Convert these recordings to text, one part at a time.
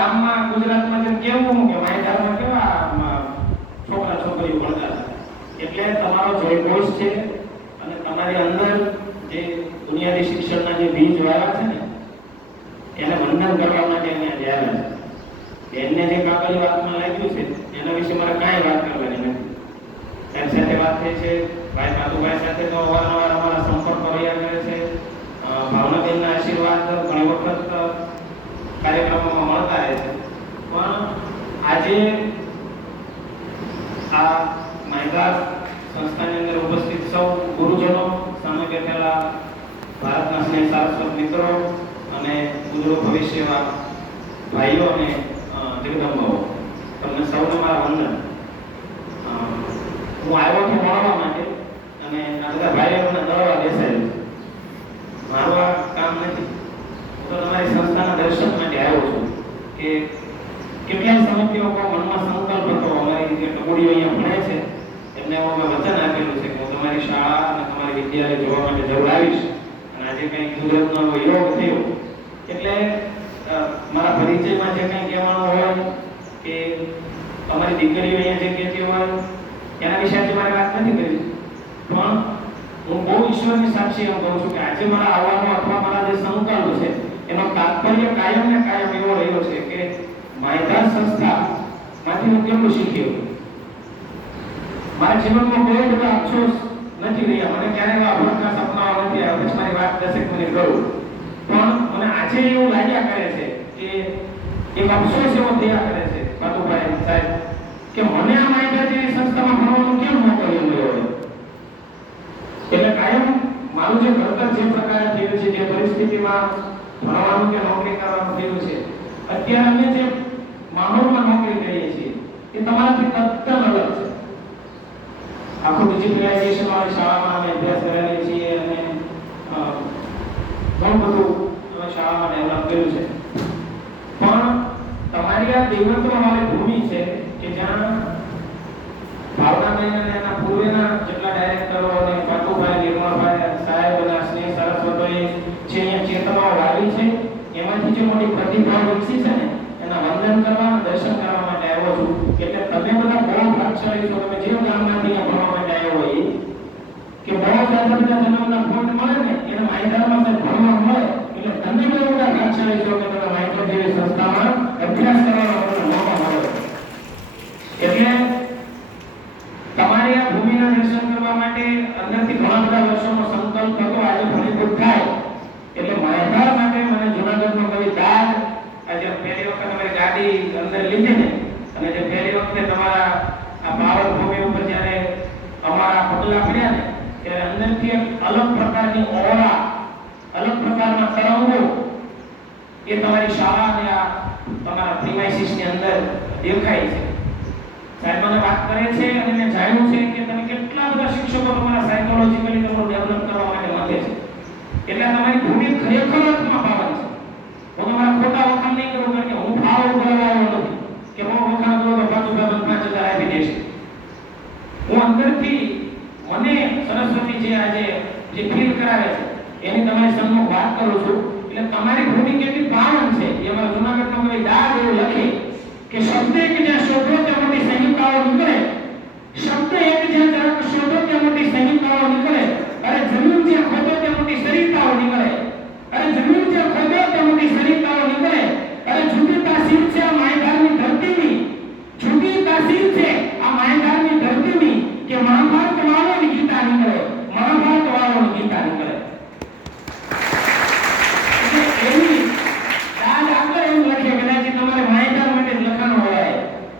ગામમાં ગુજરાતમાં જેમ કેવું કે માયધારમાં કેવા છોકરા છોકરીઓ ભણતા એટલે તમારો જયઘોષ છે અને તમારી અંદર જે દુનિયાની શિક્ષણના જે બીજ વાવ્યા છે ને એને વંદન કરવા માટે અહીંયા આવ્યા છે. બેનને જે કાગળની વાતમાં લાગ્યું છે એના વિશે મારે કાંઈ વાત કરવાની નથી. એની સાથે વાત થઈ છે ભાઈ પાતુભાઈ સાથે તો અવારનવાર અમારા સંપર્ક રહ્યા કરે છે. ભાવનાબેનના આશીર્વાદ ઘણી વખત કાર્યક્રમોમાં મળતા રહે છે. પણ આજે આ માયગાર સંસ્થાની અંદર ઉપસ્થિત સૌ ગુરુજનો, સામે બેઠેલા ભારતના સ્નેહ સારસ્વત મિત્રો અને ઉજ્જવળ ભવિષ્યના ભાઈઓ અને જગદંબાઓ, તમને સૌને મારા વંદન. હું આવ્યો છું મળવા માટે અને આ બધા ભાઈઓને દળવા બેસાડ્યું છે. મારું આ કામ નથી. હું તો તમારી સંસ્થાના દર્શન માટે આવ્યો છું કે કેટલાય સમિતિઓ મનમાં સંકલ્પ હતો. અમારી જે ટકોડીઓ અહીંયા ભણે છે એમને મેં વચન આપેલું છે કે હું તમારી શાળા અને તમારી વિદ્યાલય જોવા માટે જરૂર આવીશ. અને આજે કંઈ કુદરતનો યોગ થયો એટલે મારા પરિચયમાં જે કંઈ કહેવાનું હોય કે તમારી દીકરીઓ અહીંયા જે કહેતી હોય એના વિશે આજે મારે વાત નથી કરી. પણ હું બહુ ઈશ્વરની સાક્ષી એમ કહું છું કે આજે મારા આવવાનો અથવા મારા જે સંકલ્પ છે એનો તાત્પર્ય કાયમ ને કાયમ એવો રહ્યો છે કે માયધાર સંસ્થામાંથી હું કેટલું શીખ્યો. મારા જીવનમાં બહુ બધા અફસોસ નથી રહ્યા. મને ક્યારેય અભણના સપનાઓ નથી આવ્યા. પછી મારી વાત 10 મિનિટ કરું પણ મને આજે એવું લાગ્યા કરે છે કે એક અફસોસ એવો થયા કરે છે પાતુભાઈ સાહેબ કે મને આ માયધાર જેવી સંસ્થામાં ભણવાનું કેમ મોકો મળ્યો હોય. એટલે કાયમ મારું જે ઘડતર જે પ્રકારે થયું છે, જે પરિસ્થિતિમાં ભણવાનું કે નોકરી કરવાનું થયું છે, અત્યારે અમે જે માહોલમાં નોકરી કરીએ છીએ એ તમારાથી તદ્દન અલગ છે. આખું ડિજિટલાઇઝેશન વાળી શાળામાં અમે અભ્યાસ કરેલી છીએ અને ઘણું બધું અમે શાળામાં ડેવલપ કર્યું છે. પણ તમારી આ દેવત્વવાળી ભૂમિ છે કે જ્યાં ભાવનાબેન અને એના પૂર્વેના જેટલા ડાયરેક્ટરો અને પાતુભાઈ, નિર્મળભાઈ સાહેબ અને સ્નેહ સારસ્વતોએ જે અહીંયા ચેતનાઓ લાવી છે એમાંથી જે મોટી પ્રતિભા વિકસી છે ને એના વંદન કરવા, દર્શન કરવા માટે આવ્યો છું. એટલે તમે બધા બહુ ભાગ્યશાળી છો. તમે જે ગામમાંથી અહીંયા ભણવા માટે આવ્યો હોય કે બહુ સારા બધા જન્મના ફોન્ટ મળે ને એને માયધારમાં ભણવા મળે એટલે તમે બહુ બધા ભાગ્યશાળી છો કે તમે માયધાર જેવી સંસ્થામાં અભ્યાસ કરવાનો મોકો મળે. એટલે તમારી આ ભૂમિના દર્શન કરવા માટે અંદરથી ઘણા બધા વર્ષોનો સંકલ્પ હતો. આજે ફળીભૂત થાય એટલે માયધાર માટે મને જૂનાગઢનો કવિ દાદ આજે પહેલી વખત અમારી ગાડી અંદર લીધી ને અને જે પહેલી વખતે તમારા આ પાવન ભૂમિ ઉપર જ્યારે અમારા પગલા પડ્યા ને ત્યારે અંદરથી એક અલગ પ્રકારની ઓરા, અલગ પ્રકારના તરંગો એ તમારી શાળા અને આ તમારા પ્રીમાઇસીસની અંદર દેખાય છે. સાહેબ મને વાત કરે છે અને મેં જાણ્યું છે કે તમે કેટલા બધા શિક્ષકો તમારા સાયકોલોજીકલી તમારું ડેવલપ કરવા માટે માંગે છે. એટલે તમારી ભૂમિ ખરેખર અર્થમાં પાવન છે. હું તમારા ખોટા વખાણ નહીં કરું કારણ કે હું ભાવ બોલવાનો નથી કે હું વખાણ કરું તો પાછું 5,000 આપી દેશે. હું અંદરથી મને સરસ્વતી જે આજે જે ફીલ કરાવે છે એની તમારી સન્મુખ વાત કરું છું. એટલે તમારી ભૂમિ કેટલી પાવન છે એ અમારા જૂનાગઢનો કોઈ દાદ એવું લખે કે શબ્દ એક જ્યાં શોધો ત્યાં મોટી સંહિતાઓ નીકળે, શબ્દ એક જ્યાં જરાક શોધો ત્યાં મોટી સંહિતાઓ નીકળે, અરે જમીન જ્યાં ખોદો ત્યાં મોટી સરિતાઓ નીકળે, અરે જમીન જ્યાં ખોદો ત્યાં મોટી સરિતાઓ નીકળે, અરે જુદી તાસીર છે આ માયધારની ધરતીની, જુદી તાસીર છે આ માયધારની ધરતીની કે મહાભારત વાળોની ગીતા નીકળે, મહાભારત વાળોની ગીતા નીકળે. એની દાદ આગળ એમ લખે કદાચ તમારે માયધાર માટે લખાણ હોય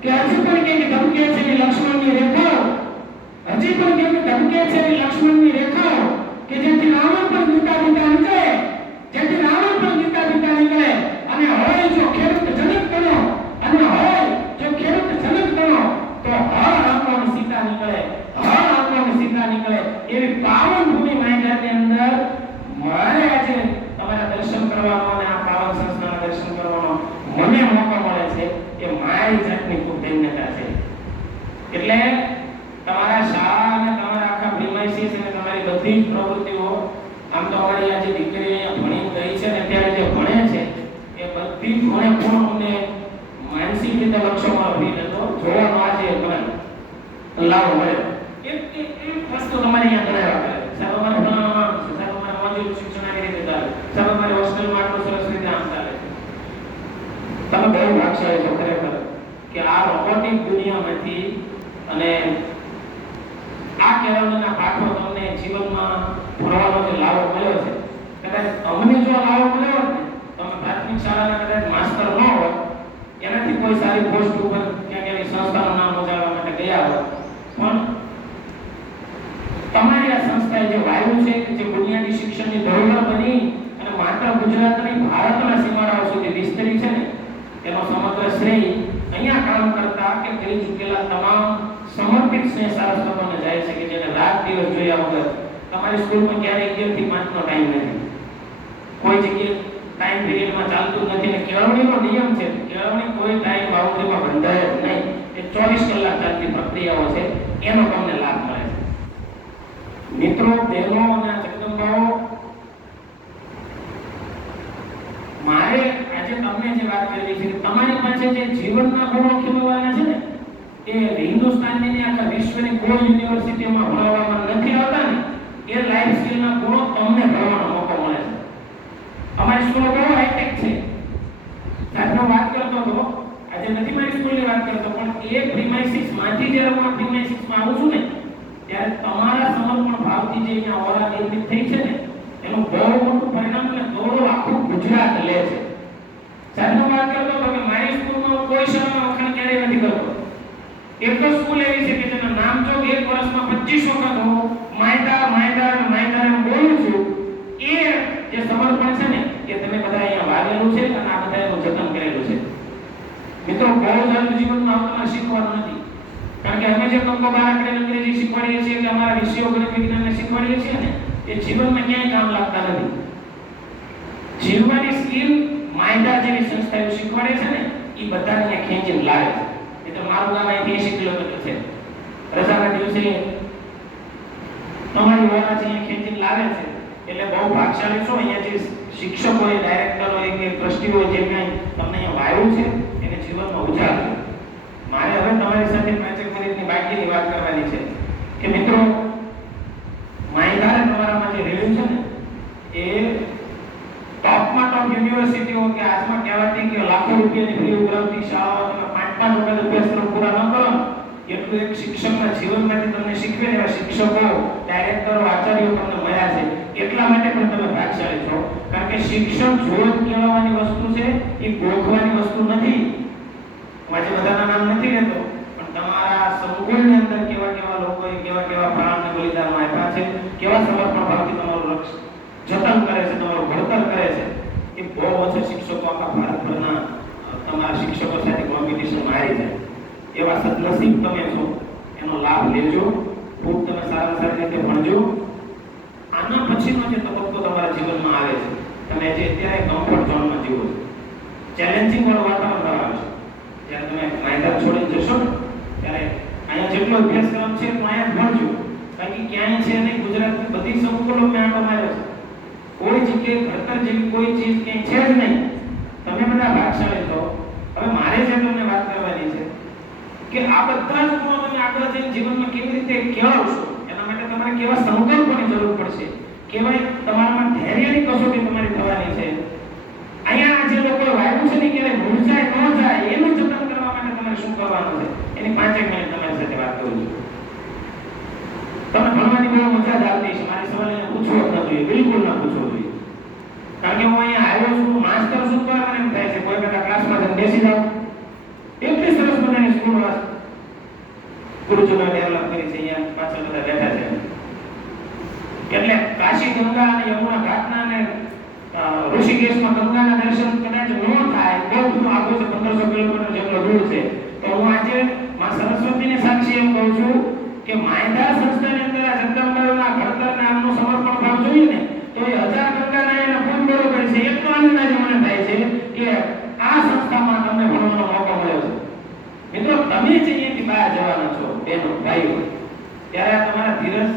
કે હજી પણ કે ધમકે છે એ લક્ષ્મણની રેખાઓ, હજી પણ કે ધમકે છે એ લક્ષ્મણની રેખાઓ કે જેથી રામ રીતે લક્ષ્યમાં ફીલ હતો જોવાનો આજે લાવો મળે એક વસ્તુ તમારે અહીંયા ગણાવ્યા કરે સાહેબ અમારે ભણવામાં છે સાહેબ અમારે મોજૂદ શિક્ષણ આવી રીતે ચાલે સાહેબ અમારે હોસ્ટેલમાં આટલું સરસ રીતે આમ ચાલે તમે બહુ ભાગશાળી છો ખરેખર કે આ રોબોટિક દુનિયામાંથી અને આ કેળવણીના પાઠો તમને જીવનમાં ભણવાનો જે લાવો મળ્યો છે કદાચ અમને જો લાવો મળ્યો હોત ને તમે પ્રાથમિક શાળાના કદાચ માસ્ટર ન હોત એનાથી કોઈ સારી પોસ્ટ ઉપર ક્યાંક એવી સંસ્થાનું નામ ઉજાળવા માટે ગયા હોત પણ તમારી આ સંસ્થાએ જે વાયુ છે જે બુનિયાદી શિક્ષણની ધરોહર બની અને માત્ર ગુજરાત નહીં ભારતના સીમાડાઓ સુધી વિસ્તરી છે ને એનો સમગ્ર શ્રેય અહીંયા કામ કરતા કે થઈ ચૂકેલા તમામ સમર્પિત સ્નેહ સારસ્વતોને જાય છે કે જેને રાત દિવસ જોયા વગર તમારી સ્કૂલમાં ક્યારેય 11 થી 5 નો ટાઈમ નથી કોઈ જગ્યાએ ટાઈમ પીરિયડમાં ચાલતું નથી અને કેળવણીનો નિયમ છે કેળવણી કોઈ ટાઈમ બાઉન્ડ્રીમાં બંધાય જ નહીં એ 24 કલાક ચાલતી પ્રક્રિયાઓ છે એનો તમને લાભ મળે છે મિત્રો બહેનો અને જગદંબાઓ મારે આજે તમને જે વાત કરવી છે તમારી પાસે જે જીવનના ગુણો ખીલવાના છે ને એ હિન્દુસ્તાનની આખા વિશ્વની કોઈ યુનિવર્સિટીમાં ભણાવવામાં નથી આવતા ને એ લાઈફ સ્કિલના ગુણો તમને ભણવાનો મોકો મળે છે અમારી સ્કૂલ બહુ હાઈટેક છે આજનો વાત કરતો હતો આજે નથી મારી સ્કૂલની વાત કરતો પણ એ પ્રીમાઇસિસ માંથી જ્યારે હું પ્રીમાઇસિસમાં આવું છું ને ત્યારે તમારા સમર્પણ ભાવથી જે અહીંયા ઓરા નિર્મિત થઈ છે ને એનું બહુ મોટું પરિણામ અને ગૌરવ આખું ગુજરાત લે છે સાહેબનો વાત કરતો હતો કે મારી સ્કૂલમાં કોઈ શાળામાં વખાણ ક્યારેય નથી કરતો એક તો સ્કૂલ એવી છે કે જેના નામ જો એક વર્ષમાં 25 વખત હું માયદા બોલું છું એ જે સમર્પણ છે ને એ તમે બધા અહીંયા વાવેલું છે અને આ બધા એનું જતન કરેલું છે મિત્રો બહુ સારું જીવનમાં તમારે શીખવાનું નથી કારણ કે અમે જે કંકોબાર આંકડે અંગ્રેજી શીખવાડીએ છીએ કે અમારા વિષયો ગણિત વિજ્ઞાનને શીખવાડીએ છીએ ને એ જીવનમાં ક્યાંય કામ લાગતા નથી જીવવાની સ્કિલ માયદા જેવી સંસ્થાઓ શીખવાડે છે ને એ બધાને અહીંયા ખેંચીને લાવે છે એ તો મારું ગામ અહીંથી 80 કિલોમીટર છે રજાના દિવસે તમારી ઓરા છે અહીંયા ખેંચીને લાવે છે એટલે બહુ ભાગશાળી છો અહીંયા જે શિક્ષકો ડાયરેક્ટર હોય કે ટ્રસ્ટીઓ જે કાંઈ તમને અહીંયા વાયુ છે એને જીવનમાં ઉજાડજો મારે હવે તમારી સાથે 5 મિનિટની બાકીની વાત કરવાની છે કે મિત્રો માયદારે તમારામાં જે રહ્યું છે ને એ ટોપમાં ટોપ યુનિવર્સિટીઓ કે આજમાં કહેવાતી કે લાખો રૂપિયાની ફી ઉઘરાવતી શાળાઓ તમે 5-5 વખત અભ્યાસક્રમ પૂરા ન કરો એટલું એક શિક્ષકના જીવનમાંથી તમને શીખવે એવા શિક્ષકો ડાયરેક્ટરો આચાર્યો તમને મળ્યા છે એટલા માટે પણ તમે ભાગશાળી છો કારણ કે શિક્ષણ જોત કેળવવાની વસ્તુ છે એ ગોખવાની વસ્તુ નથી આજે બધાના નામ નથી લેતો પણ તમારા સંકુલની અંદર કેવા લોકોએ કેવા પ્રાણને બલિદાન આપ્યા છે કેવા સમર્પણ ભાવથી તમારું લક્ષ્ય જતન કરે છે તમારું ઘડતર કરે છે એ બહુ ઓછા શિક્ષકો આખા ભારતભરના તમારા શિક્ષકો સાથે કોમ્પિટિશનમાં આવી જાય એવા સદનસીબ તમે છો એનો લાભ લેજો ખૂબ તમે સારી રીતે ભણજો આના પછીનો જે તબક્કો તમારા જીવનમાં આવે છે તમે જે અત્યારે કમ્ફર્ટ ઝોનમાં જીવો છો ચેલેન્જિંગ વાળું વાતાવરણ ધરાવે છે જ્યારે તમે માયદાર છોડીને જશો ત્યારે અહીંયા જેટલો અભ્યાસક્રમ છે તો અહીંયા ભણજો કારણ કે ક્યાંય છે નહીં ગુજરાતની બધી સંકુલો મેં આંટો માર્યો છે કોઈ જગ્યાએ ઘડતર જેવી કોઈ ચીજ ક્યાંય છે જ નહીં તમે બધા ભાગશાળી છો હવે મારે જે તમને વાત કરવાની છે કે આ બધા જ ગુણો તમે આગળ જઈને જીવનમાં કેવી રીતે કેળવશો એના માટે તમારે કેવા સંકલ્પોની જરૂર પડશે કેવાય તમારામાં ધૈર્યની કસોટી તમારી થવાની છે અહીંયા જે લોકો વાયુ છે ને ક્યારે મૂર્છાય ન જાય એનું જતન કરવા માટે તમારે શું કરવાનું છે એની 5 મિનિટ તમારી સાથે વાત કરું છું તમે ભણવાની બહુ મજા જ આવતી છે મારી સવાલ એને પૂછવો જ ન જોઈએ બિલકુલ ના પૂછવો જોઈએ કારણ કે હું અહીંયા આવ્યો છું માસ્ટર શું કરવા મને એમ થાય છે કોઈ બધા ક્લાસમાં જઈને બેસી જાવ એટલી સરસ મજાની સ્કૂલ ગુરુજનો ડેવલપ કરી છે અહીંયા પાછળ બધા બેઠા છે એટલે કાશી ગંગા અને યમુના ઘાટના અને ઋષિકેશમાં ગંગાના દર્શન કદાચ ન થાય બહુ દૂર આગળ છે 1500 કિલોમીટર જેટલો દૂર છે તો હું આજે માં સરસ્વતીને સાક્ષી એમ કહું છું કે માયદા સંસ્થાની અંદર આ જગદંબાના ઘડતરને આમનું સમર્પણ ભાવ જોઈએ ને તો એ 1000 ગંગાના એના ફૂલ બરોબર છે એટલો આનંદ આજે મને થાય છે કે આ સંસ્થામાં તમને ભણવાનો મોકો મળ્યો છે મિત્રો તમે જે અહીંયાથી બહાર જવાના છો બેનો ભાઈઓ ત્યારે તમારા ધીરજ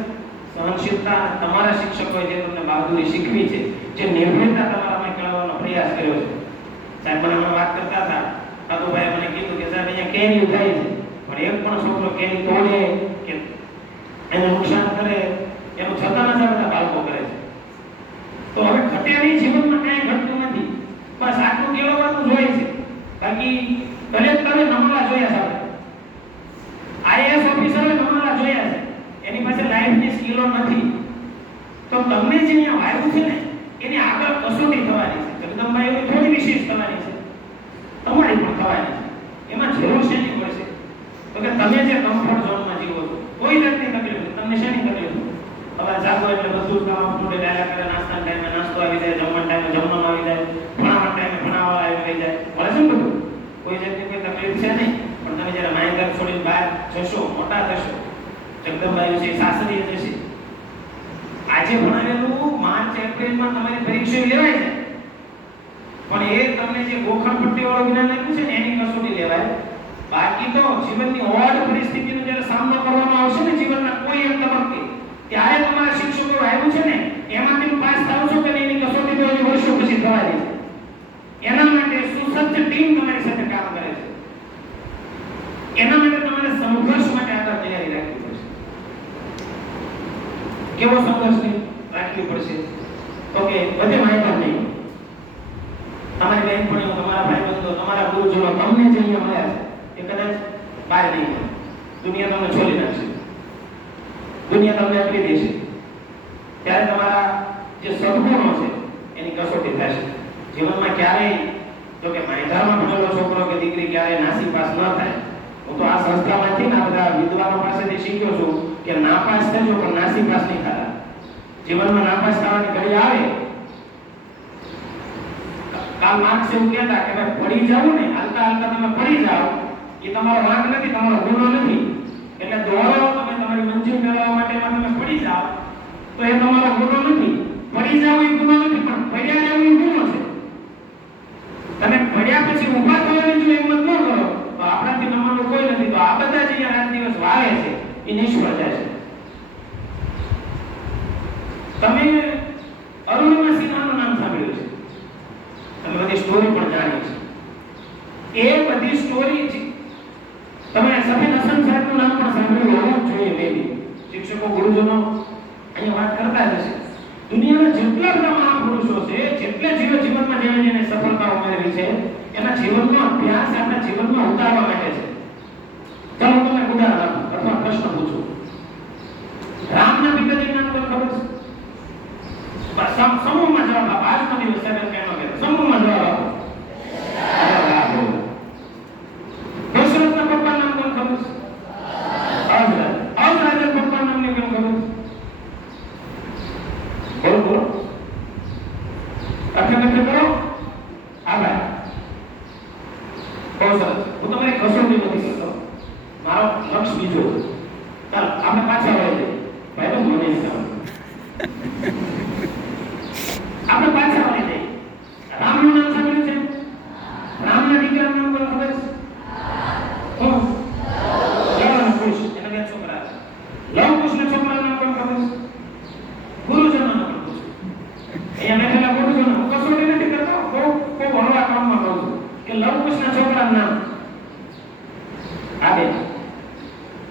સહનશીલતા તમારા શિક્ષકોએ જે તમને બહાદુરી શીખવી છે જે નિર્ભયતા તમારામાં કેળવવાનો પ્રયાસ કર્યો છે સાહેબ મને વાત કરતા હતા કાતુભાઈ મને કીધું કે સાહેબ અહીંયા કેરી થાય છે પણ એક પણ છોકરો કેરી તોડે કે એને નુકસાન કરે એનું છતાં નથી બધા બાળકો કરે છે. તો હવે ઘટે નહીં, જીવનમાં કાંઈ ઘટતું નથી, બસ આટલું કેળવવાનું જોઈએ છે. બાકી કલેક્ટરે નમાલા જોયા છે, આઈએએસ ઓફિસરે નમાલા જોયા છે, એની પાસે લાઈફની સ્કિલો નથી. તો તમને જે અહીંયા વાયુ છે ને એની આગળ કસોટી થવાની છે. જગદંબાઈ એવી થોડી વિશેષ થવાની છે, તમારી પણ થવાની છે. એમાં જરૂર શેની પડશે તો કે તમે જે કમ્ફર્ટ ઝોનમાં જીવો છો, કોઈ જાતની તકલીફ તમને શેની તકલીફ? હવે જાગો એટલે બધું જ કામ મોટે ડાયરા કરે, નાસ્તાના ટાઈમે નાસ્તો આવી જાય, જમવાના ટાઈમે જમવાનું આવી જાય, ભણાવવાના ટાઈમે ભણાવવા આવી જાય, મળે છે ને બધું. કોઈ જાતની કોઈ તકલીફ છે નહીં. પણ તમે જ્યારે માયગર છોડીને બહાર જશો, મોટા થશો, જગદંબાઈ છે, સાસરીએ જશે, આજે ભણાવેલું માર્ચ એપ્રિલમાં તમારી પરીક્ષા લેવાય છે, પણ એ તમને જે ગોખણ પટ્ટી વાળું જ્ઞાન આપ્યું છે ને એની કસોટી લેવાય. બાકી તો જીવનની ઓડ પરિસ્થિતિનો જ્યારે સામનો કરવાનો આવશે ને જીવનના કોઈ એક તબક્કે, ત્યારે તમારા શિક્ષકો આવ્યું છે ને એમાંથી પાસ થાવ છો કે એની કસોટી તો હજી વર્ષો પછી થવાની છે. એના માટે સુસજ્જ ટીમ તમારી સાથે કામ કરે છે. એના માટે તમારે સંઘર્ષ માટે આગળ તૈયારી રાખવી પડશે. કેવો સંઘર્ષ રાખવી પડશે? ઓકે, બધે માહિતી નહીં. તમારી બહેનપણીઓ, તમારા ભાઈબંધો, તમારા ગુરુજનો તમને જે અહીંયા મળ્યા છે એ કદાચ બહાર નહીં મળે. દુનિયા તમને છોડી નાખશે, દુનિયા તમને આપી દેશે. ત્યારે તમારા જે સદગુણો છે એની કસોટી થશે. જીવનમાં ક્યારેય જો કે માયધારમાં ભણેલો છોકરો કે દીકરી ક્યારેય નાસીપાસ ન થાય. હું તો આ સંસ્થામાંથી ના બધા વિદ્વાનો પાસેથી શીખ્યો છું કે નાપાસ થજો પણ નાસીપાસ નહીં થતા. જીવનમાં નાપાસ થવાની ઘડી આવે. કાલ માર્ક્સ એવું કહેતા કે ભાઈ પડી જાવ ને, હાલતા હાલતા તમે પડી જાવ, એ તમારો વાંક નથી, તમારો ગુનો નથી. એટલે દોડો તમે તમારી મંજિલ મેળવવા માટે તમે પડી જાવ તો એ તમારો ગુનો નથી. પડી જાવ એ ગુનો નથી, પણ પડ્યા જાવ એ ગુનો છે. તમે પડ્યા પછી ઊભા થવાની જો હિંમત ન કરો તો આપણાથી નમવાનું કોઈ નથી. તો આ બધા જે રાત દિવસ વાવે છે એ નિષ્ફળ જાય છે. તમે અરુણિમા સિન્હાનું નામ સાંભળ્યું છે, તમે બધી સ્ટોરી પણ જાણી છે. એ બધી સ્ટોરી તમે સફેદ હસન સાહેબનું નામ પણ સાંભળ્યું હોવું જોઈએ. મેબી શિક્ષકો ગુરુજનો અહીંયા વાત કરતા જ હશે. દુનિયાના જેટલા બધા મહાપુરુષો છે, જેટલા જીવનમાં જેને સફળતાઓ મેળવી છે, એના જીવનનો અભ્યાસ આપણા જીવનમાં ઉતારવા માટે છે. ચાલો તમને ઉદાહરણ આપું અથવા પ્રશ્ન પૂછું. રામના પિતાજીનું નામ કોને ખબર છે? સમૂહમાં જવાબ આપો. આજનો દિવસ સાહેબ કહેનો કે સમૂહમાં જવાબ આપો. દશરથના પપ્પાનું નામ કોને ખબર છે? અજરાજ. અજરાજના પપ્પાનું નામ કેમ ખબર છે? બોલો બોલો. અઠે કરો. આભાર. બહુ સરસ. હું તમારી કસોટી નથી કરતો, મારો લક્ષ્ય બીજો છે. ચાલો આપણે પાછા વળી જઈએ. ભાઈ તો મને નહીં ખબર. આપણે પાછા વળી જઈએ. રામનું નામ સાંભળ્યું છે? રામના દીકરાનું નામ કોને ખબર છે? કોણ? લવ અને કુશ. એના બે છોકરા છે. લવ કુશના છોકરાનું નામ કોને ખબર છે? ગુરુજનનું નામ પૂછો. અહીંયા બેઠેલા ગુરુજનો, હું કસોટી નથી કરતો, બહુ હળવા કામમાં કહું છું કે લવ કુશના છોકરાનું નામ આ બે.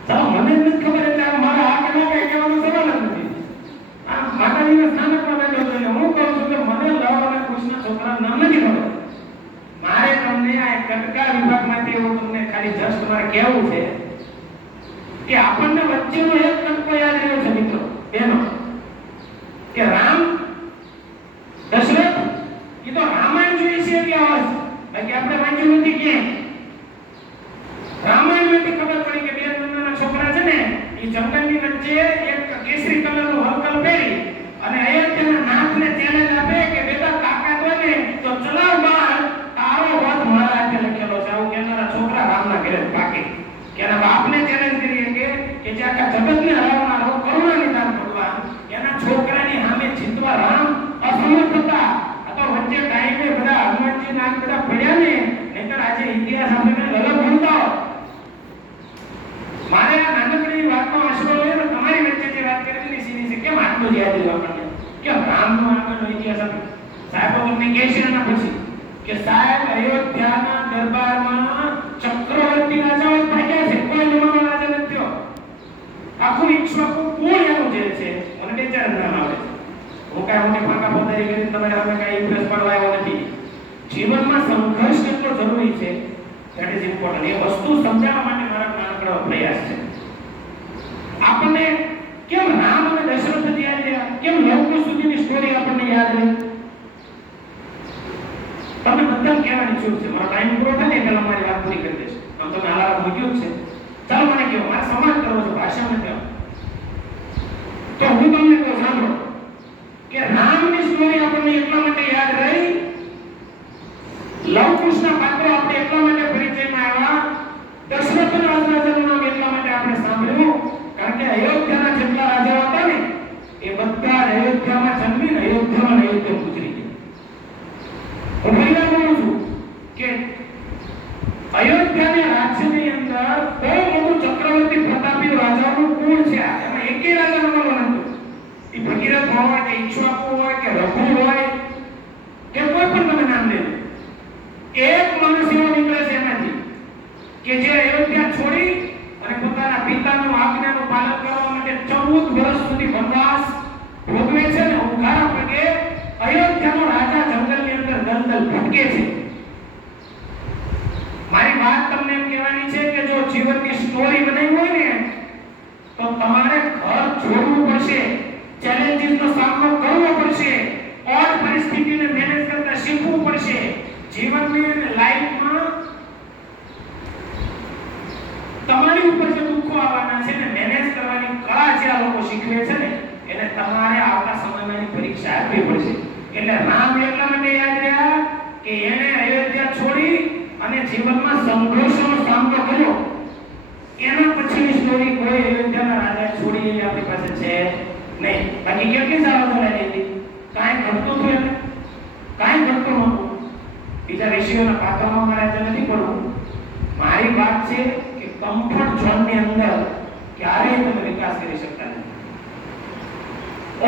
ચાલો મને જ નથી ખબર એટલે મારા આ કે ના કઈ કહેવાનો સવાલ જ નથી. આ માતાજીના સ્થાનકમાં બેઠો છું એટલે હું કહું છું કે મને લવ અને કુશના છોકરાનું નામ નથી ખબર. મારે તમને આ કટકા વિભાગમાંથી એવું તમને ખાલી જસ્ટ મારે કહેવું છે કે આપણને વચ્ચેનો એક કટકો યાદ રહ્યો છે મિત્રો એનો કે રામ દશરથ એ તો રામાયણ જોઈએ છે એટલે અવાજ, બાકી આપણે વાંચ્યું નથી ક્યાંય. રામાયણમાંથી ખબર પડી કે બે નાના છોકરા છે ને એ જંગલની વચ્ચે એક કેસરી કલરનું હલકલ પહેરી અને અયોધ્યાના નાથને ચેલેન્જ આપે કે બેટા તાકાત હોય ને તો ચલાવ બહાર, તારો વધ મારા હાથે લખેલો છે. આવું કહેનારા છોકરા રામના ઘરે પાકે કે એના બાપને ચેલેન્જ કરીએ કે જે આખા જગતને હરાવનારો કરુણાનિધાન ભગવાન એના છોકરાની સામે જીતવા રામ અસમર્થ હતા. આ તો વચ્ચે ટાઈમે બધા હનુમાનજી નામ બધા પડ્યા ને, નહીતર આજે ઇતિહાસ આપણે અલગ ભણતા હોત. મારે આ નાનકડી વાતનો આશરો લે તો તમારી વચ્ચે જે વાત કરેલી સીધી છે કેમ આટલું યાદ રહ્યું આપણને? કેમ રામનો આગળનો ઇતિહાસ આપણે સાહેબ તમને કહેશે એના પછી કે સાહેબ અયોધ્યાના દરબારમાં ચક્રવર્તી રાજાઓ ભાગ્યા છે, કોઈ જમાનો રાજા નથી થયો. આખું ઈક્ષ્વાકુ કુળ એનું જે છે મને બેચાર નામ આવે છે. હું કાંઈ મોટી ફાંકા ફોદારી કરી તમારે હવે કાંઈ ઇમ્પ્રેસ પાડવા આવ્યો નથી. જીવનમાં સંઘર્ષ કેટલો જરૂરી છે ધેટ ઇઝ ઇમ્પોર્ટન્ટ. એ વસ્તુ સમજાવવા માટે મારા નાનકડો પ્રયાસ છે. આપણને કેમ રામ અને દશરથ યાદ રહ્યા, કેમ લવકુશ સુધીની સ્ટોરી આપણને યાદ રહી? તમે બધા કહેવાની જરૂર છે. મારો ટાઈમ પૂરો થાય ને પહેલા મારી વાત પૂરી કરી દઈશ. આમ તમે આલારા મૂક્યું છે, ચાલો મને કહો, મારે સમાજ કરવો છે, ભાષા નથી આવતી. તો હું તમને કહું સાંભળો કે રામની સ્ટોરી આપણને એટલા માટે યાદ રહી, લવકુશના પાત્રો આપણે એટલા માટે પરિચયમાં આવ્યા, દશરથના રાજાનું નામ એટલા માટે આપણે સાંભળ્યું કારણ કે અયોધ્યાના જેટલા રાજાઓ હતા ને એ બધા અયોધ્યામાં જન્મીને અયોધ્યામાં ગુજરી ગયા. હું ફરી વાર બોલું છું કે અયોધ્યાના રાજ્યની અંદર બહુ મોટું ચક્રવર્તી પ્રતાપી રાજાનું કુળ છે. એમાં એકેય રાજાનો નામ નહોતો. એ ભગીરથ હોય કે ઈક્ષ્વાકુ હોય કે રઘુ હોય કે કોઈ પણ તમે નામ લે, એક માણસ એવો નીકળે છે એમાંથી કે જે અયોધ્યા છોડી અને પોતાના પિતાનું આજ્ઞાનું પાલન કરવા માટે 14 વર્ષ સુધી વનવાસ ભોગવે છે ને ઉઘાડા પગે અયોધ્યાનો રાજા જંગલની અંદર દલદલ ભટકે છે. મારી વાત તમને એમ કહેવાની છે કે જો જીવનની સ્ટોરી બનાવી હોય ને તો તમારે ઘર છોડવું પડશે, ચેલેન્જીસનો સામનો કરવો પડશે, ઓડ પરિસ્થિતિને મેનેજ કરતા શીખવું પડશે. જીવનની અને લાઈફમાં તમારી ઉપર જે દુઃખો આવવાના છે ને મેનેજ કરવાની કળા જે આ લોકો શીખવે છે ને એને તમારે આવતા સમયમાં એની પરીક્ષા આપવી પડશે. એટલે રામ એટલા માટે યાદ રહ્યા કે એને અયોધ્યા છોડી અને જીવનમાં સંઘર્ષોનો સામનો કર્યો. એના પછીની સ્ટોરી કોઈ અયોધ્યાના રાજાએ છોડી એવી આપણી પાસે છે નહીં. બાકી કેટલી સારા જોડાઈ હતી, કાંઈ ઘટતું હતું એને, કાંઈ ઘટતું નહોતું. બીજા ઋષિઓના પાત્રોમાં મારે આજે નથી પડવું. મારી વાત છે કે કમ્ફર્ટ ઝોનની અંદર ક્યારેય તમે વિકાસ કરી શકતા નથી.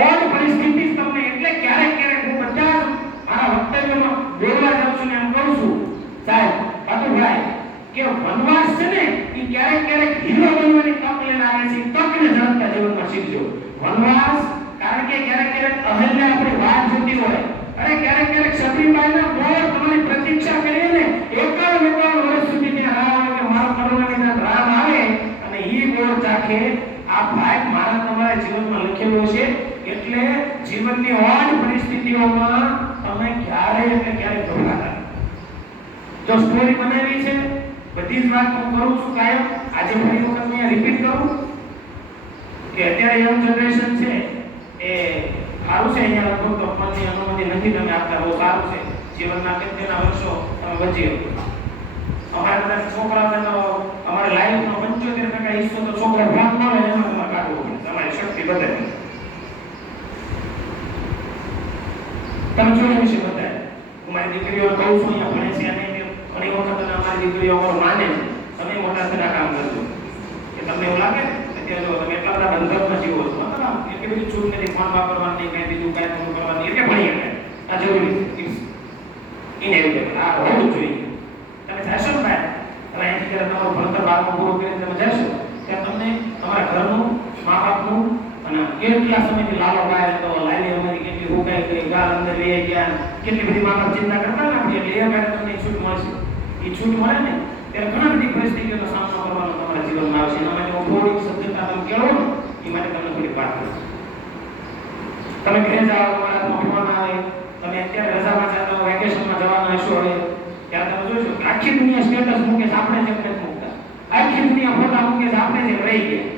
ઓડ પરિસ્થિતિ તમને એટલે ક્યારેક હું બધા મારા વક્તવ્યમાં બોલવા જાઉં છું ને એમ કહું છું સાહેબ પાતુભાઈ કે વનવાસ છે ને એ ક્યારેક હીરો બનવાની તક લઈને આવે છે. તકને ઝડપતા જીવનમાં શીખજો. વનવાસ કારણ કે ક્યારેક અહલ્યા આપણી વાત જોતી હોય, અરે ક્યારેક સતીબાઈના બોર તમારી પ્રતીક્ષા કરીએ ને 51 વર્ષ સુધી ત્યાં રાહ આવે કે મારો કરુણાની નાથ રામ આવે અને ઈ બોર ચાખે. આ ભાગ મારા તમારા જીવનમાં લખેલો છે. એટલે જીવનની ઓડ પરિસ્થિતિઓમાં તમે ક્યારેય ગભરાતા નહીં. જો સ્ટોરી બનાવી છે બધી જ વાત હું કરું છું કાયમ. આજે ફરી વખત મેં રિપીટ કરું કે અત્યારે યંગ જનરેશન છે એ સારું છે. અહીંયા લગભગ તો પણની અનુમતિ નથી તમે આપતા, બહુ સારું છે. જીવનના કેટલા વર્ષો તમે બચી શકો. અમારા બધા છોકરાઓનો અમારે લાઈફનો 75% હિસ્સો તો છોકરા ભાગ મળે એમાં તમારે કાઢવો પડે. તમારી શક્તિ બધે તમે જોડે વિશે બતાવે. હું મારી દીકરીઓને કહું છું અહીંયા ભણે છે અને ઘણી વખત અમારી દીકરીઓ અમારું માને છે તમે મોટા થતા કામ કરજો. કે તમને એવું લાગે અત્યારે જો તમે એટલા બધા બંધનમાં જીવો છો, મતલબ એટલી બધી છૂટ નથી, ફોન વાપરવાની કંઈ બીજું કાંઈ ફોન કરવાની એટલે ભણી શકે. આ જરૂરી છે, ઇનેવિટેબલ. આ હોવું જોઈએ. તમે જશો ને ભાઈ તમે અહીંથી જ્યારે તમારું ભણતર 12મું પૂરું કરીને તમે જશો ત્યાં તમને તમારા ઘરનું, મા બાપનું અને કેટલા સમયથી લાલો ભાઈ તો લાલી અમારી કેટલી રોકાઈ ગઈ, ગાર અંદર લઈ ગયા, કેટલી બધી મા બાપ ચિંતા કરતા ને આપણે એટલે એ ભાઈ તમને છૂટ મળશે. એ છૂટ મળે ને ત્યારે ઘણા બધી પરિસ્થિતિઓનો સામનો કરવાનો તમારા જીવનમાં આવશે. એના માટે હું થોડીક સજ્જતા તમે કેળવો ને એ માટે તમને થોડીક વાત કરું. તમે ઘરે જાઓ, તમારા હાથમાં ફોન આવે, તમે અત્યારે રજામાં જતા હો, વેકેશનમાં જવાના હશો હવે ત્યારે તમે જોશો કે આખી દુનિયા સ્ટેટસ મૂકે છે, આપણે જેમ નથી મૂકતા. આખી દુનિયા ફોટા મૂકે છે, આપણે જેમ રહી ગયા.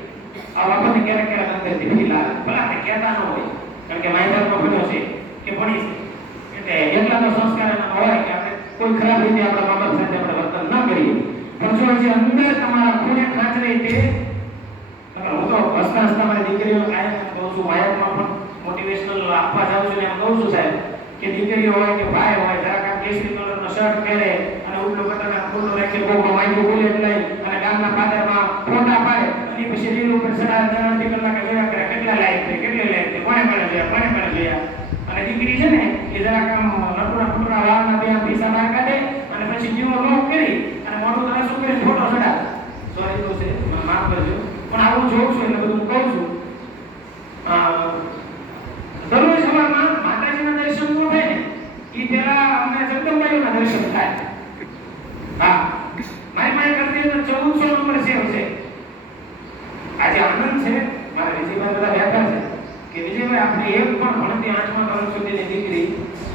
આ આપણને ક્યારેક અંદરથી ફીલ આવે. ભલે આપણે કહેતા ન હોય કારણ કે માહિતીમાં ભણ્યો છે કે ભણી છે એટલે એટલા તો સંસ્કાર એના હોય કે આપણે કોઈ ખરાબ રીતે આપણા મા બાપ સાથે આપણે વર્તન ન કરીએ. પણ જો જે અંદર તમારા ખૂણે ખાંચરે તે હું તો હસતા હસતા મારી દીકરીઓને કાયમ કહું છું, વાયરમાં પણ મોટિવેશનલ આપવા જાઉં છું ને એમ કહું છું સાહેબ કે દીકરીઓ હોય કે ભાઈ હોય જરાક આ કેસરી કલરનો શર્ટ પહેરે અને ઉડલો કટરના ફૂલો રાખી કોકનો માઇક્રો બુલેટ લઈ અને ગામના પાદરમાં ફોટા પાડે અને પછી રીલ ઉપર સડા કલાકે જોયા કરે કેટલા લાઈક છે, કેટલી લાઈક છે, કોને જોયા અને દીકરી છે ને એ કે જરાક આમ નટુરા ફટુરા વાળના બે પૈસા બહાર કાઢે અને પછી જીવો લોક કરી અને મોટું તને શું કરી ફોટો ચડાવે. સોરી તો છે, માફ કરજો, પણ આવું જોઉં છું એટલે બધું કહું છું. દરરોજ સવારમાં માતાજીના દર્શન ન થાય ને એ પેલા અમને જગદંબાઈના દર્શન થાય. હા, મારી પાસે કરતી અંદર 1400 નંબર સેવ છે. આજે આનંદ છે મારા વિજયભાઈ બધા બેઠા છે કે વિજયભાઈ આપણે એક પણ ભણતી 8મા ધોરણ સુધીની દીકરી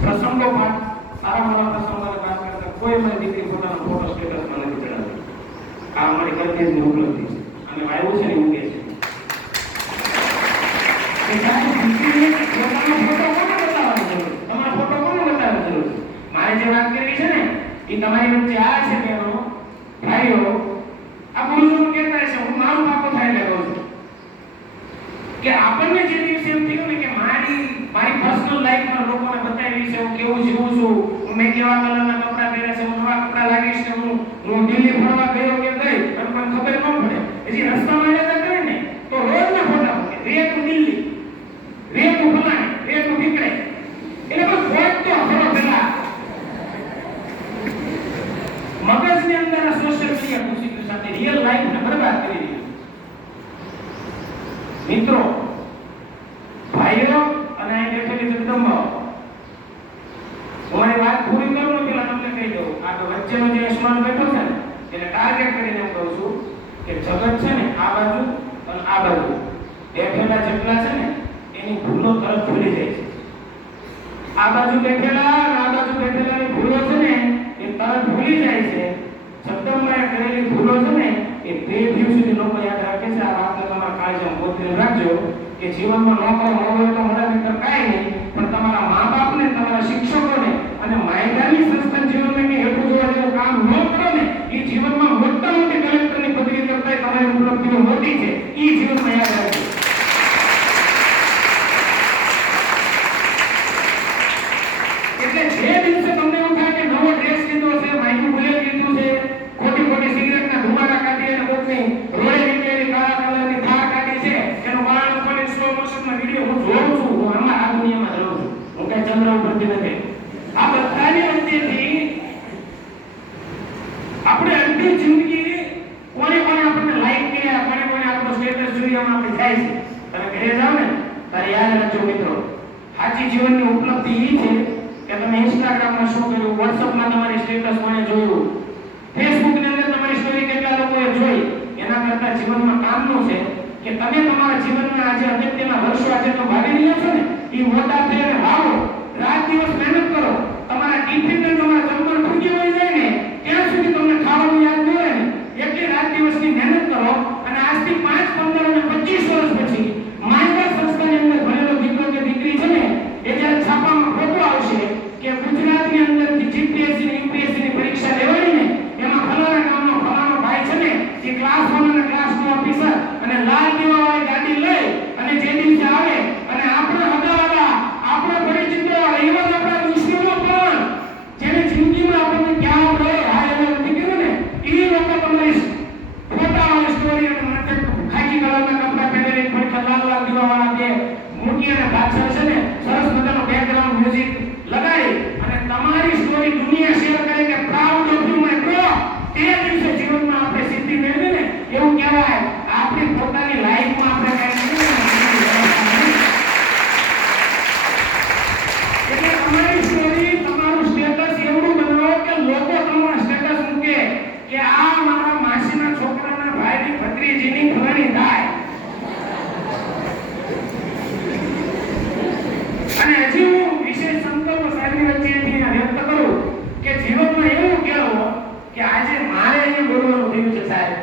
પ્રસંગો પાઠ સારા મોટા પ્રસંગોને પાઠ કરતા કોઈ મારી દીકરી પોતાનો ફોટો સ્ટેટસમાં નથી ચડાવતી. આ અમારી કરતી ઉપલબ્ધિ છે અને વાયુ છે ને ઉગે છે. તમારો ફોટો કોને બતાવવાની જરૂર છે? મારે જે વાત કરવી છે ને એ તમારી વચ્ચે આ છે બહેનો ભાઈઓ, આ ગુરુજનો કહેતા છે, હું મારું પાકો થાય એટલે કહું છું કે આપણને જે દિવસે એમ થયું ને કે મારી પર્સનલ લાઈફમાં લોકોને બતાવી છે હું કેવું જીવું છું, મેં કેવા કલરના કપડાં પહેર્યા છે, હું નવા કપડાં લાગીશ ને હું દિલ્હી ફરવા ગયો કે ગઈ અને મને ખબર ન પડે. હજી રસ્તામાં જતા કરે ને તો રોજના ફોટા મૂકે, રેતું દિલ્હી, રેતું ફલાણે, રેતું નીકળે. એટલે બસ ફોટ તો ખરો પેલા મગજની અંદર આ સોશિયલ મીડિયા ઘૂસી સાથે રિયલ લાઈફને બરબાદ કરી દીધી. મિત્રો, ભાઈઓ અને અહીં બેઠેલી જગદંબાઓ, હું મારી વાત પૂરી કરું ને પેલા તમને કહી દઉં, આ તો વચ્ચેનો જે આસમાન બેઠો છે ને એને ટાર્ગેટ કરીને હું કહું છું કે જગત છે ને આ બાજુ અને આ બાજુ બેઠેલા જેટલા છે ને એની ભૂલો તરત ભૂલી જાય છે. આ બાજુ બેઠેલા અને આ બાજુ બેઠેલાની ભૂલો છે ને એ તરત ભૂલી જાય છે. જગદંબાએ કરેલી ભૂલો છે ને એ 2 દિવસ સુધી લોકો યાદ રાખે છે. આ વાતને તમારા કાળજામાં ગોતીને રાખજો કે જીવનમાં નોકરો મળવો તો મળે નહીં કાંઈ નહીં, પણ તમારા મા બાપને, તમારા શિક્ષકોને અને માયદાની સંસ્થાન જીવનમાં કે હેઠું જોવા જેવું કામ ન કરો ને એ જીવનમાં મોટા મોટી કલેક્ટરની પદવી કરતા તમારી ઉપલબ્ધિઓ મોટી છે. એ જીવનમાં યાદ રાખજો. એટલે જે દિવસે તમને એવું થાય કે નવો ડ્રેસ લીધો છે, માયનું બુલેટ લીધું છે, ખોટી ખોટી સિગરેટના ધુમાડા કાઢી અને કોઈની રોડે નીકળેલી કાળા કલરની થાર કાઢી છે, એનો બાળ ઉપર સ્લો મોશનમાં વિડિયો હું જોઉં છું. હું આમાં આ દુનિયામાં રહું છું, હું કઈ ચંદ્ર ઉપરથી નથી. આ બધાની વચ્ચેથી આપણે અડધી જિંદગી કોને આપણને લાઈક કર્યા, કોને આપણો સ્ટેટસ જોઈ આમાં આપણે જાય છે. તમે ઘરે જાઓ ને ત્યારે યાદ રાખજો મિત્રો, સાચી જીવનની ઉપલબ્ધિ એ છે કે તમે ઇન્સ્ટાગ્રામમાં શું કર્યું, વોટ્સએપમાં તમારી સ્ટેટસ કોને જોયું, ફેસબુકની અંદર તમારી સ્ટોરી કેટલા લોકોએ જોઈ. એના કરતા જીવનમાં કામનું છે કે તમે તમારા જીવનના આજે અગત્યના વર્ષો આજે તો ભાગી રહ્યા છો ને એ મોટા થઈને વાવો, રાત દિવસ મહેનત કરો. તમારા ટિફિન અને તમારા જમવાનું ભૂખી હોય જાય ને ત્યાં સુધી તમને ખાવાનું યાદ ન રહે ને એટલી રાત દિવસની મહેનત કરો. અને આજથી 5, 15 અને 25 વર્ષ પછી માયકા સંસ્થાની અંદર ભણેલો દીકરો કે દીકરી છે ને એ જ્યારે છાપામાં ફોટો આવશે કે ગુજરાતની અંદરથી જીપીએસસી અને યુપીએસસી ની પરીક્ષા લેવાની ને એમાં ફલાણા ગામનો ફલાણો ભાઈ છે ને એ ક્લાસ 1 અને ક્લાસ 2 ઓફિસર અને લાલ દીવાવાળી ગાડી લઈ અને જે દિવસે આવે અને આપણા હગાવાળા, આપણા પરિચિતો, એવા આપણા દુશ્મનો પણ જેને જિંદગીમાં આપણને ક્યાં રહે હા એને નથી કીધું ને એ લોકો તમારી ફોટાવાળી સ્ટોરી અને માથે ખાકી કલરના કપડા પહેરેલી પડખે લાલ લાલ દીવાવાળા બે મૂકી અને પાછળ છે ને સરસ મજાનો બેકગ્રાઉન્ડ મ્યુઝિક લગાડી અને તમારી સ્ટોરી દુનિયા શેર કરે કે proud of you my bro. તે દિવસે જીવનમાં આપણે સિદ્ધિ મેળવી ને એવું કહેવાય આપણી પોતાની લાઈફમાં આપણે કઈ એટલે તમારી સ્ટોરી, તમારું સ્ટેટસ એવું બનાવો કે લોકો તમારું સ્ટેટસ મૂકે કે આ મારા માસીના છોકરાના ભાઈની ભત્રીજીની ફલાણી થાય. અને હજી હું વિશેષ સંકલ્પ સાહેબની વચ્ચેથી વ્યક્ત કરું કે જીવનમાં એવું કેળવો કે આજે મારે અહીંયા બોલવાનું થયું છે. સાહેબ,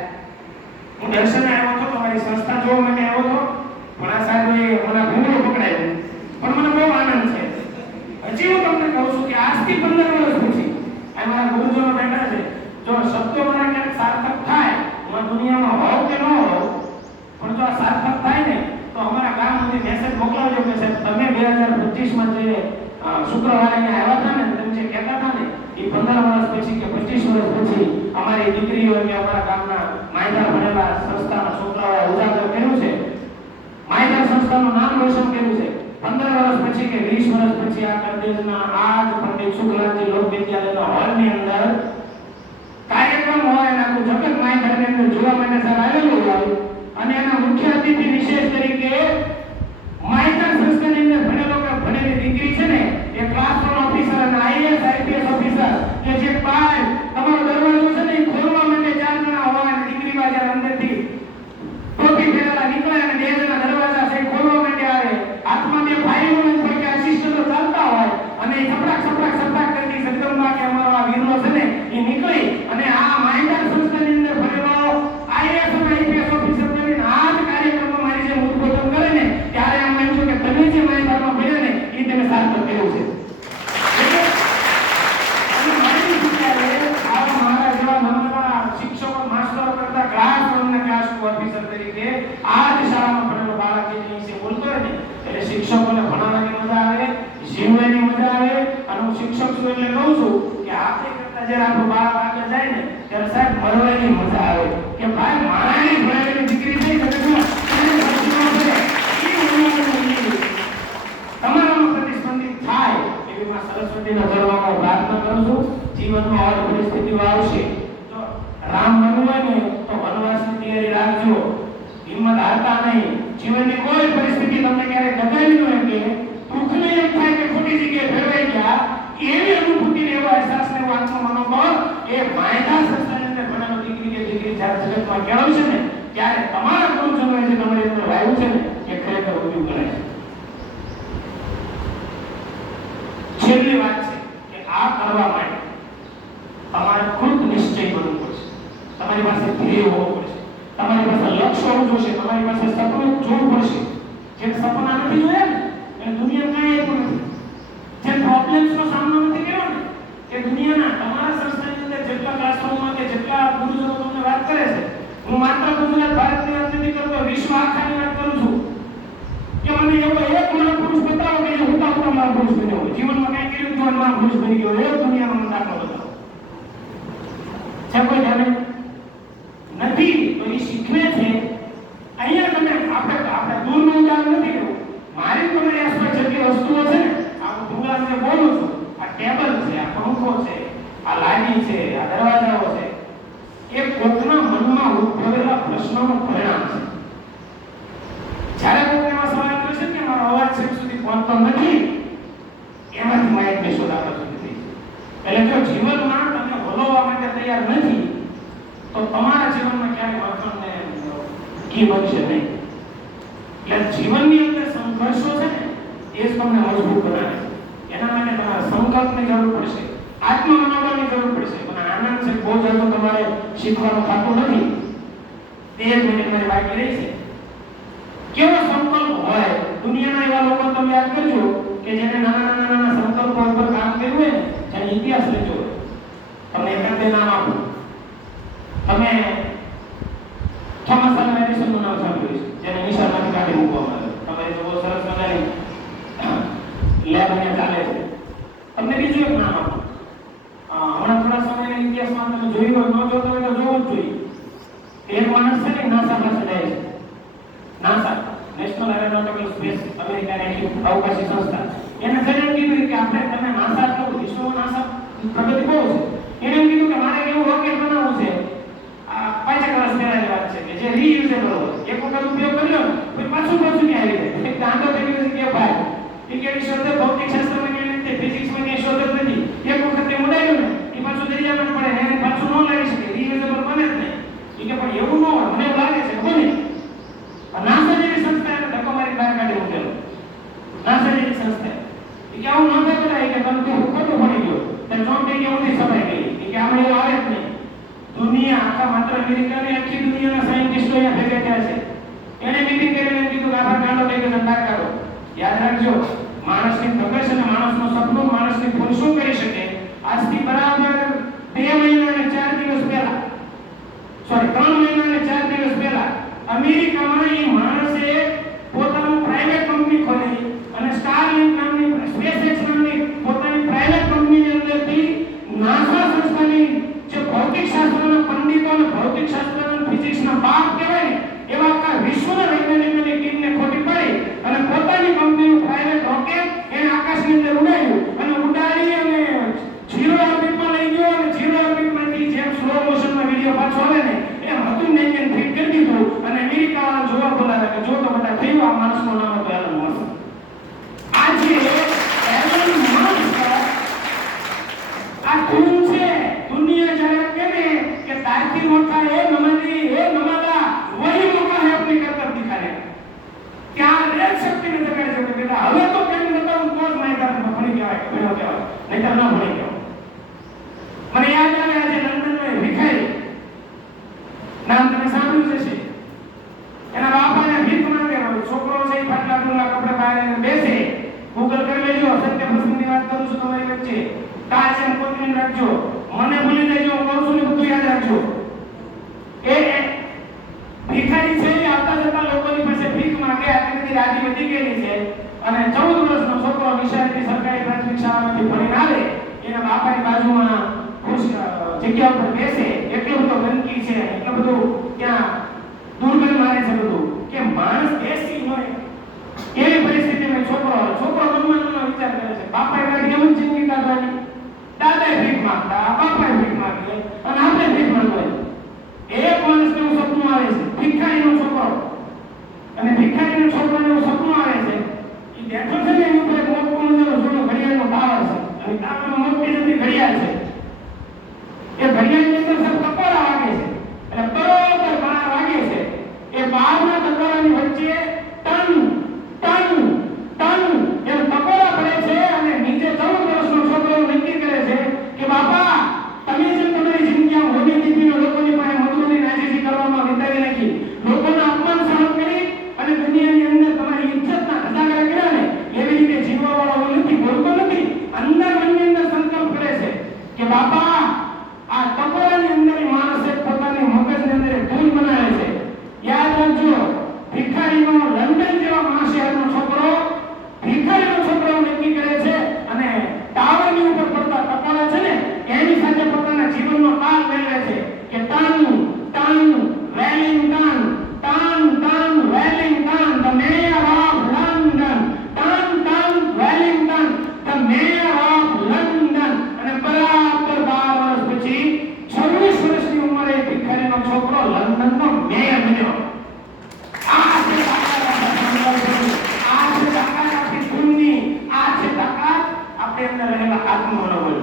હું દર્શને આવ્યો હતો, તમારી સંસ્થા જોવા માટે આવ્યો હતો, પણ આ સાહેબે મને ભૂંગળો પકડાયો, પણ મને બહુ આનંદ છે. હજી હું તમને કહું છું કે આજથી 15 વર્ષ પછી આ મારા ગુરુજનો બેઠા છે, જો શબ્દો મારા ક્યારેક સાર્થક થાય, હું દુનિયામાં હોઉં કે ન હોઉં, પણ જો આ સાર્થક થાય ને તો અમારા ગામ સુધી મેસેજ મોકલાવજો કે સાહેબ તમે 2025માં જે શુક્રવારે અહીંયા આવ્યા હતા ને તમે જે કહેતા હતા ને એ 15 વર્ષ પછી કે 25 વર્ષ પછી અમારી દીકરીઓ કે અમારા ગામના માયદાર ભણેલા સંસ્થાના છોકરાઓએ ઉજાગર કર્યું છે, માયદાર સંસ્થાનું નામ રોશન કર્યું છે. 15 વર્ષ પછી કે 20 વર્ષ પછી આ કરદેશના આ જ પંડિત શુક્લાજી લોક વિદ્યાલયના હોલની અંદર કાર્યક્રમ હોય અને આખું જગત માય ઘરની અંદર જોવા માટે સર આવેલું હોય અને એના મુખ્ય અતિથિ વિશેષ તરીકે માયકા સંસ્થાની અંદર ભણેલો કે ભણેલી દીકરી છે ને એ ક્લાસ 1 ઓફિસર અને આઈએએસ આઈપીએસ ઓફિસર કે જે બાય તમારો દરવાજો છે ને એ ખોલવા માટે 4 જણા હોય અને દીકરી બાજુ અંદરથી ટોપી પહેરેલા નીકળે અને 2 જણા દરવાજા છે ખોલવા માટે આવે હાથમાં બે ફાઈલો અને કે આસિસ્ટન્ટો ચાલતા હોય અને એ છપડાક કરતી જગદંબા કે અમારો આ વીરલો છે ને એ નીકળી અને આ માયકા સંસ્થાની અંદર ભણેલો આઈએએસ અને આઈપીએસ ઓફિસર બનીને આ જ કાર્યક્રમમાં મારી જે ઉદ્બોધન કરે ને ત્યારે એમ માન્યું કે તમે જે માયકામાં ભણ્યા ને એ તમે સાર્થક કર્યું છે. અને મારી વિચારે આવા મારા જેવા નમૂના શિક્ષકો માસ્ટરો કરતા ક્લાસ 1 અને ક્લાસ 2 ઓફિસર તરીકે આ જ શાળામાં ભણેલો બાળક જે વિશે બોલતો હોય ને એટલે શિક્ષકોને ભણાવવાની મજા આવે, શીખવાની મજા આવે. અને હું શિક્ષક છું એટલે કહું છું કે આપણે કરતા જ્યારે આપણું બાળક આગળ જાય ને ત્યારે સાહેબ ભણવાની મજા આવે કે ભાઈ મારાની ભણેલી દીકરી થઈ શકે છે તમારામાં પ્રતિસ્પંદિત થાય એવી માં સરસ્વતીના ચરણોમાં પ્રાર્થના કરું છું. જીવનમાં આવા પરિસ્થિતિઓ આવશે તો રામ બનવું હોય ને તો વનવાસની તૈયારી રાખજો, હિંમત હારતા નહીં. જીવનની કોઈ પરિસ્થિતિ તમને ક્યારે દબાવી ન કે દુઃખને એમ થાય કે ખોટી જગ્યાએ ફેરવાઈ ગયા એવી અનુભૂતિ ને એવો અહેસાસ ને આત્મમનોબળ એ માયકા સંસ્થાની અંદર ભણેલો દીકરી કે દીકરી જ્યારે જગતમાં કેળવશે ને ત્યારે તમારા ગુરુજનોએ જે તમારી અંદર વાવ્યું છે ને એ ખરેખર ઉભું કરે છે. છેલ્લી વાત છે કે આ કરવા માટે તમારે કૃત નિશ્ચય કરવું પડશે, તમારી પાસે ધ્યેય હોવું પડશે, તમારી પાસે લક્ષ્ય હોવું જોશે, તમારી પાસે સપનું જોવું પડશે. જે સપના નથી જોયા ને એ દુનિયા કાંઈ એવું નથી, જે પ્રોબ્લેમ્સનો સામનો નથી કર્યો ને એ દુનિયાના તમારા સંસ્થાની અંદર જેટલા ક્લાસરૂમમાં કે જેટલા ગુરુજનો તમને વાત કરે છે, હું માત્ર ગુજરાત ભારતની વાત નથી કરતો, વિશ્વ આખાની વાત કરું છું કે મને એવો એક મહાપુરુષ બતાવો કે જે હોતા મહાપુરુષ બન્યો હોય, જીવનમાં કંઈ કર્યું તો મહાપુરુષ બની ગયો એ દુનિયામાં મને દાખલો બતાવો છે. કોઈ જાણે નથી તો એ શીખવે છે. અહીંયા તમે આપણે દૂરનું ઉદાહરણ નથી લેવું, મારી તમારી આસપાસ જેટલી વસ્તુઓ છે ને આ હું ડુંગળાને બોલું છું, આ ટેબલ છે, આ પંખો છે, આ લાદી છે, આ દરવાજાઓ છે, એ કોકના મનમાં ઉદ્ભવેલા પ્રશ્નોનું પરિણામ છે. જ્યારે કોઈને એવા સવાલ કરશે કે મારો અવાજ છેક સુધી પહોંચતો નથી એમાંથી માહિતી શોધાવા સુધી થઈ છે. એટલે જો જીવનમાં તમે હલવા માટે તૈયાર નથી તો તમારા જીવનમાં ક્યારેય વાંચનને કી બનશે નહીં. એટલે જીવનની અંદર સંઘર્ષો છે ને એ જ તમને મજબૂત બનાવે છે. એના માટે તમારા સંકલ્પની જરૂર પડશે, આત્મમનોબળની જરૂર પડશે. પણ આનંદ છે બહુ જલ્દી તમારે શીખવાનું થતું નથી. 1 મિનિટ મારી બાકી રહી છે. કેવો સંકલ્પ હોય દુનિયાના એવા લોકો તમે યાદ કરજો કે જેને નાના સંકલ્પો ઉપર કામ કર્યું હોય ને જેનો ઇતિહાસ લેજો. તમને એકાદ નામ આપું, તમે થોમસ આલ્વા એડિસનનું નામ સાંભળ્યું છે, જેને નિશાનમાંથી કાઢી મૂકવામાં આવ્યો. તમે જો બહુ સરસ મજાની લેબ અહીંયા ચાલે છે. તમને બીજું એક નામ આપું, હમણાં થોડા સમયના ઇતિહાસમાં તમે જોઈ હોય, ન જોતો હોય તો જોવું જ જોઈએ. એક માણસ છે ને નાસા પાસે જાય છે. નાસા નેશનલ એરોનોટિકલ સ્પેસ અમેરિકાની અવકાશી સંસ્થા એને જઈને કીધું કે આપણે તમે નાસા કરો, વિશ્વમાં નાસા પ્રગતિ બહુ છે. એને એમ કીધું કે મારે એવું રોકેટ બનાવવું છે. આ 5 વર્ષ પહેલાની વાત છે કે જે રીયુઝેબલ હોય, એક વખત ઉપયોગ કર્યો ને પછી પાછું નહીં આવી જાય. એક દાંડો થઈ ગયો છે કે ભાઈ એ કે શોધ ભૌતિક શાસ્ત્રમાં કે રીતે ફિઝિક્સમાં કે શોધ નથી, એક વખત તે ઉડાડ્યું ને એ પાછું દરિયામાં પડે એને પાછું ન લાવી શકે, રીયુઝેબલ બને જ નહીં. એ કે પણ એવું ન હોય, મને એવું લાગે છે કોને નાસા જેવી સંસ્થા એને ધક્કો મારી બહાર કાઢી મૂકેલો. નાસા જેવી સંસ્થા એ કે આવું ન થાય બધા, કે તમે ખોટું પડી ગયો ત્યારે ચોંટી કે ઊંધી સભાઈ ગઈ કે આમાં એવું આવે જ નહીં. દુનિયા આખા માત્ર અમેરિકાની આખી દુનિયાના સાયન્ટિસ્ટો અહીંયા ભેગા થયા છે. એને મીટિંગ કરીને કીધું કે આભાર કાઢો થઈ ગયો બહાર કાઢો. યાદ રાખજો, માણસની પ્રગતિ અને માણસનું સપનું, માણસની ભૂલ શું કરી શકે. આજથી બરાબર 2 મહિના અને 4 દિવસ પહેલા, સોરી 3 મહિના અને 4 દિવસ પહેલા અમેરિકામાં એ માણસે પોતાનું પ્રાઇવેટ કંપની ખોલી અને સ્ટારલિંક નામની સ્પેસએક્સ નામની પોતાની પ્રાઇવેટ કંપનીની અંદરથી નાસા સંસ્થાની જે ભૌતિક શાસ્ત્રના પંડિતો અને ભૌતિક શાસ્ત્ર અને ફિઝિક્સના બાપ કહેવાય ને એવા આખા વિશ્વના વૈજ્ઞાનિકોની ટીમને ખોટી પાડી અને પોતાની કંપનીનું પ્રાઇવેટ કહેવાય, નહીંતર ન ભણી કહેવાય. મને યાદ આવે આજે લંડનમાં ભિખારી નામ તમે સાંભળ્યું હશે. એના બાપાને ભીખ માંગે, છોકરો છે એ ફાટલા ડુંગલા કપડે બહાર બેસે. ગૂગલ કરી લેજો, સત્ય પ્રસંગની વાત કરું છું તમારી વચ્ચે. કાચ એમ કોતરીને રાખજો, મને ભૂલી જજો, હું કહું છું ને બધું યાદ રાખજો. એ ભિખારી છે, આવતા જતા લોકોની પાસે ભીખ માંગે. આટલી બધી રાજી વધી ગયેલી છે અને 14 વર્ષનો છોકરો નિશાળથી સરકારી પ્રાથમિક શાળામાંથી ભણીને આવે, એના બાપાની બાજુમાં જગ્યા ઉપર બેસે. એટલો બધો ગંદકી છે, એટલો બધો ત્યાં દુર્ગંધ મારે છે બધું કે માણસ બેસી ન હોય એવી પરિસ્થિતિમાં છોકરો મનમાં વિચાર કરે છે, બાપાએ ગાડી એમ જ જિંદગી કાઢવાની, દાદાએ ભીખ માંગતા, બાપાએ ભીખ માંગી અને આપણે ભીખ માંગવાની. એક માણસને એવું સપનું આવે છે, ભિખારીનો છોકરો, અને ભિખારીનો છોકરાને એવું સપનું આવે છે, એ બેઠો છે ને એની ઉપર એક મોટો જૂનો ઘડિયાળનો ટાવર છે, અને ટાવરમાં મોટી જતી ઘડિયાળ છે. એ ઘડિયાળની અંદર સબ ટકોરા વાગે છે, એટલે બરોબર 12 વાગે છે. એ 12ના ટકોરાની વચ્ચે ટન ટન ટન એમ ટકોરા પડે છે, અને નીચે 14 વર્ષનો છોકરો નક્કી કરે છે કે બાપા તમે જેમ તમારી જિંદગી આમ હોની દીકરીઓ લોકોની પાસે મજૂરી નાજીજી કરવામાં વિતાવી નાખી, લોકોના અપમાન સહન કરી અને દુનિયાની અંદર તમારી ઇજ્જતના ધજાગરા કર્યા ને, એવી રીતે જીવવાવાળો નથી, બોલતો નથી. અંદર મનની અંદર સંકલ્પ કરે છે કે બાપા આ ટકોરાની અંદર માણસે પોતાની મગજની અંદર ધૂન બનાવે છે. યાદ રાખજો, ભિખારીનો લંડન જેવા મહાશહેરનો છોકરો, ભિખારીનો છોકરો નક્કી કરે છે અને ટાવરની ઉપર પડતા ટકોરા છે ને એની સાથે પોતાના જીવનનો તાલ મેળવે છે કે ton ton Wellington, ton ton Wellington, the mayor of London, ton ton Wellington, the mayor of London. અને બરાબર 12 વર્ષ પછી 26 વર્ષની ઉંમરે ભિખારીનો છોકરો લંડનનો મેયર બન્યો. આ છે તાકાત આપણી ખૂનની, આ છે તાકાત આપણે અંદર રહેલા આત્મમનોબળ.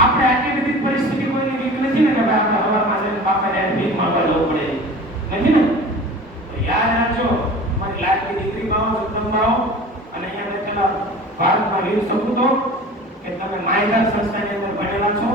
આપણે આટલી બધી પરિસ્થિતિ કોઈને વીક નથી ને કે ભાઈ આપણે હવારમાં જઈને બાપાને ભીખ માંગવા જવું પડે, નથી ને? તો યાદ રાખજો, મારી લાડકી દીકરી બાઓ, જગદંબાઓ, અને અહીંયા મેં પેલા ભારતમાં વીર સપૂતો કે તમે માયદાર સંસ્થાની અંદર ભણેલા છો.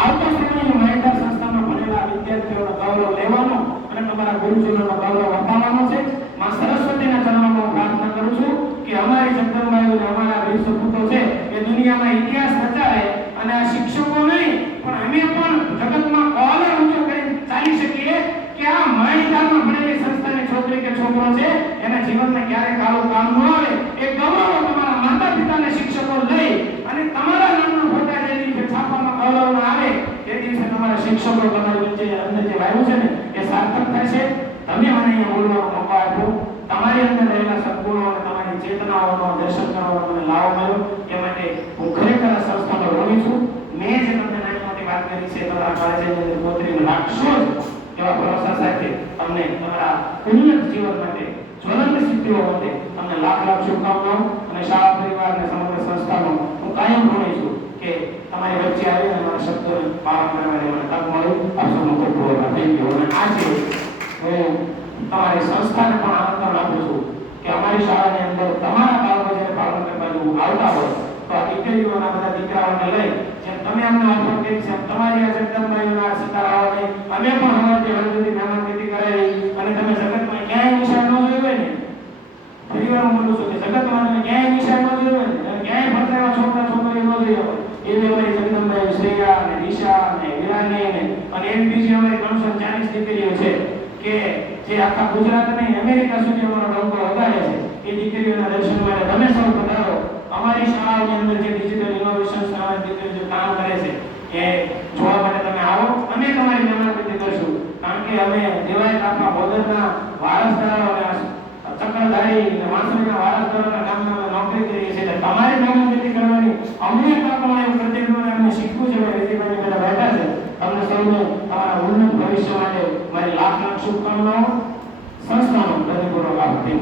આવતો સમયે માયદાર સંસ્થામાં ભણેલા વિદ્યાર્થીઓનો ગૌરવ લેવાનો અને તમારા ગુરુજનોનો ગૌરવ અપાવવાનો છે. માં સરસ્વતીના ચરણોમાં પ્રાર્થના કરું છું કે અમારી જગદંબાઓ અને અમારા વીર સપૂતો છે એ દુનિયામાં ઇતિહાસ રચાવે અને આ શિક્ષકો નહીં પણ અમે પણ જગતમાં કોલર ઊંચો કરી ચાલી શકીએ કે આ માયદારમાં ભણેલી સંસ્થાની છોકરી કે છોકરો છે એના જીવનમાં ક્યારે કાળું કામ ન આવે. એ ગૌરવ તમારા માતા પિતાને શિક્ષકો લઈ અને તમારા નામના ફોટા જે દિવસે છાપવામાં ગૌરવ ના આવે તે દિવસે તમારા શિક્ષકો તમારી વચ્ચે અંદર જે વાયુ છે ને એ સાર્થક થશે. તમે મને અહીંયા બોલવાનો મોકો આપ્યો, તમારી અંદર રહેલા સદગુણો અને તમારી ચેતનાઓનો દર્શન કરવાનો મને લાવો મળ્યો, એ માટે હું ખરેખર આ સંસ્થાનો ઋણી છું. મેં જે તમને નાની મોટી વાત કરી છે તમારા કોલેજની અંદર પોતરીને રાખશો જ એવા ભરોસા સાથે તમને તમારા ઉન્નત જીવન માટે, જ્વલંત સિદ્ધિઓ માટે તમને લાખ લાખ શુભકામનાઓ. અને શાળા પરિવાર અને સમગ્ર સંસ્થાનો હું કાયમ ઋણી છું કે તમારી વચ્ચે આવીને મારા શબ્દોને પાલન કરવાની મને તક મળી. આપ સૌનો ખૂબ ખૂબ આભાર. Thank you. અને આજે હું તમારી સંસ્થાને પણ આમંત્રણ આપું છું કે અમારી શાળાની અંદર તમારા બાળકો જ્યારે પાલન કરવા જેવું આવતા હોય તો આ દીકરીઓના બધા દીકરાઓને લઈ જેમ તમે અમને ઓફર કરી છે તમારી આ જગદંબાઈઓના સિતારાઓને અમે પણ અમારી હળદુથી મહેમાનગતિ કરાવી. અને તમે જગતમાં ક્યાંય નિશાન ન જોયું હોય ને, ફરીવાર હું બોલું છું કે જગતમાં તમે ક્યાંય નિશાન ન જોયું હોય ને, ક્યાંય ફરતા એવા છોકરા છોકરીઓ ન જોયા હોય એવી અમારી જગદંબાઈ શ્રેયા અને દિશા અને વિરાની અને એવી બીજી અમારી 340 દીકરીઓ છે કે જે આખા ગુજરાત નહીં અમેરિકા સુધી અમારો ડંકો વગાડે છે. એ દીકરીઓના દર્શન માટે તમે સૌ પધારો. અમારી શાળાની અંદર જે ડિજિટલ ઇનોવેશન સમાજ દીકરીઓ જે કામ કરે છે એ જોવા માટે તમે આવો. અમે તમારી મહેમાનગતિ કરશું કારણ કે અમે દેવાય આપણા બોદરના વારસદારો અને ચક્રધારી અને વાંસળીના વારસદારોના કામમાં અમે નોકરી કરીએ છીએ. એટલે તમારી મહેમાનગતિ કરવાની અમને તક મળે એવું પ્રતિજ્ઞાને અમને શીખવું છે. વેદીભાઈ બધા બેઠા છે. તમને સૌને તમારા ઉન્નત ભવિષ્ય માટે મારી લાખ લાખ શુભકામનાઓ. સંસ્થાનો હૃદયપૂર્વક આભાર.